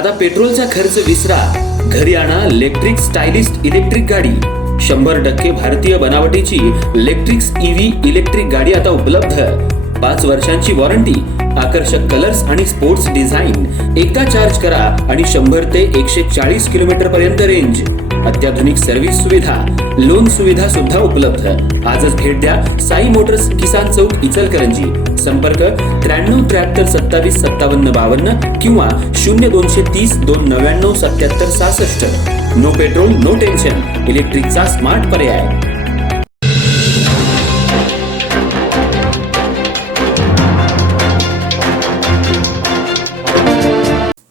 आता पेट्रोलचा खर्च विसरा, घरी आणा इलेक्ट्रिक स्टायलिस्ट इलेक्ट्रिक गाडी। 100% भारतीय बनावटीची इलेक्ट्रिक्स ईव्ही इलेक्ट्रिक गाडी आता उपलब्ध। 5 वर्षांची वॉरंटी, आकर्षक कलर्स आणि स्पोर्ट्स डिझाइन। एकदा चार्ज करा आणि 100 ते 140 किलोमीटर पर्यंत रेंज। अत्याधुनिक सर्व्हिस सुविधा, लोन सुविधा सुद्धा उपलब्ध। आजच भेट द्या साई मोटर्स, किसान चौक, इचलकरंजी। संपर्क 93 73 27 57 52 किंवा 0230 299 77 66। नो पेट्रोल नो टेन्शन, इलेक्ट्रिकचा स्मार्ट पर्याय।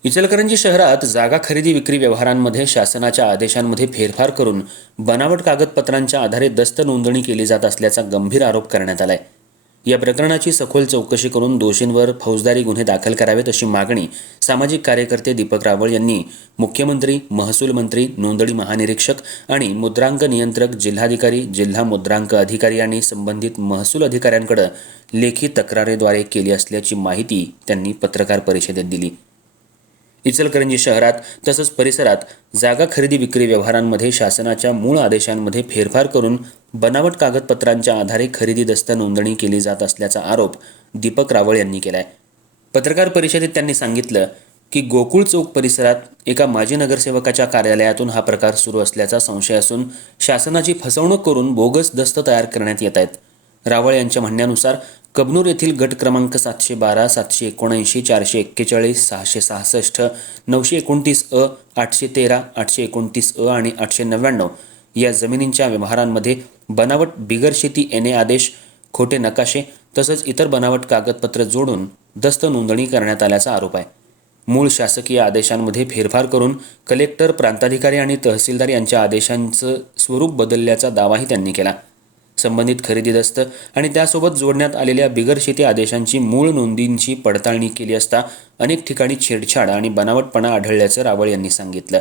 इचलकरंजी शहरात जागा खरेदी विक्री व्यवहारांमध्ये शासनाच्या आदेशांमध्ये फेरफार करून बनावट कागदपत्रांच्या आधारे दस्त नोंदणी केली जात असल्याचा गंभीर आरोप करण्यात आलाय। या प्रकरणाची सखोल चौकशी करून दोषींवर फौजदारी गुन्हे दाखल करावेत अशी मागणी सामाजिक कार्यकर्ते दीपक रावळ यांनी मुख्यमंत्री, महसूल मंत्री, नोंदणी महानिरीक्षक आणि मुद्रांक नियंत्रक, जिल्हाधिकारी, जिल्हा मुद्रांक अधिकारी आणि संबंधित महसूल अधिकाऱ्यांकडे लेखी तक्रारीद्वारे केली असल्याची माहिती त्यांनी पत्रकार परिषदेत दिली। इचलकरंजी शहरात तसंच परिसरात जागा खरेदी विक्री व्यवहारांमध्ये शासनाच्या मूळ आदेशांमध्ये फेरफार करून बनावट कागदपत्रांच्या आधारे खरेदी दस्त नोंदणी केली जात असल्याचा आरोप दीपक रावळ यांनी केलाय। पत्रकार परिषदेत त्यांनी सांगितलं की गोकुळ चौक परिसरात एका माजी नगरसेवकाच्या कार्यालयातून हा प्रकार सुरू असल्याचा संशय असून शासनाची फसवणूक करून बोगस दस्त तयार करण्यात येत आहेत। रावळ यांच्या म्हणण्यानुसार कबनूर येथील गट क्रमांक 712, 779, 441, 666, 929 अ, 813, 829 अ आणि 899 या जमिनींच्या व्यवहारांमध्ये बनावट बिगर शेती एनए आदेश, खोटे नकाशे तसंच इतर बनावट कागदपत्र जोडून दस्त नोंदणी करण्यात आल्याचा आरोप आहे। मूळ शासकीय आदेशांमध्ये फेरफार करून कलेक्टर, प्रांताधिकारी आणि तहसीलदार यांच्या आदेशांचं स्वरूप बदलल्याचा दावाही त्यांनी केला। संबंधित खरेदी दस्त आणि त्यासोबत जोडण्यात आलेल्या बिगर शेती आदेशांची मूळ नोंदींची पडताळणी केली असता अनेक ठिकाणी छेडछाड आणि बनावटपणा आढळल्याचं रावळ यांनी सांगितलं।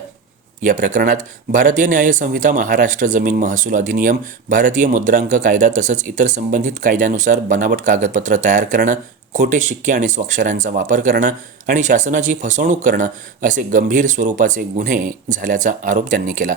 या प्रकरणात भारतीय न्याय संहिता, महाराष्ट्र जमीन महसूल अधिनियम, भारतीय मुद्रांक कायदा तसंच इतर संबंधित कायद्यानुसार बनावट कागदपत्र तयार करणं, खोटे शिक्के आणि स्वाक्षऱ्यांचा वापर करणं आणि शासनाची फसवणूक करणं असे गंभीर स्वरूपाचे गुन्हे झाल्याचा आरोप त्यांनी केला।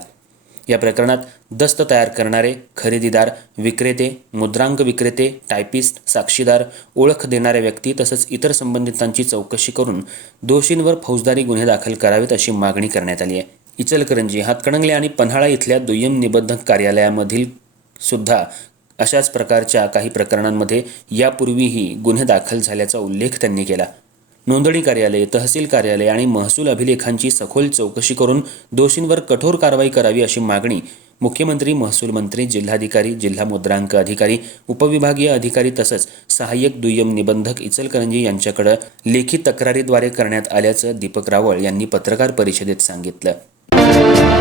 या प्रकरणात दस्त तयार करणारे, खरेदीदार, विक्रेते, मुद्रांक विक्रेते, टायपिस्ट, साक्षीदार, ओळख देणाऱ्या व्यक्ती तसंच इतर संबंधितांची चौकशी करून दोषींवर फौजदारी गुन्हे दाखल करावेत अशी मागणी करण्यात आली आहे। इचलकरंजी, हातकणंगले आणि पन्हाळा इथल्या दुय्यम निबंधक कार्यालयामधील सुद्धा अशाच प्रकारच्या काही प्रकरणांमध्ये यापूर्वीही गुन्हे दाखल झाल्याचा उल्लेख त्यांनी केला। नोंदणी कार्यालय, तहसील कार्यालय आणि महसूल अभिलेखांची सखोल चौकशी करून दोषींवर कठोर कारवाई करावी अशी मागणी मुख्यमंत्री, महसूल मंत्री, जिल्हाधिकारी, जिल्हा मुद्रांक अधिकारी, उपविभागीय अधिकारी तसंच सहाय्यक दुय्यम निबंधक इचलकरंजी यांच्याकडे लेखी तक्रारीद्वारे करण्यात आल्याचं दीपक रावळ यांनी पत्रकार परिषदेत सांगितलं।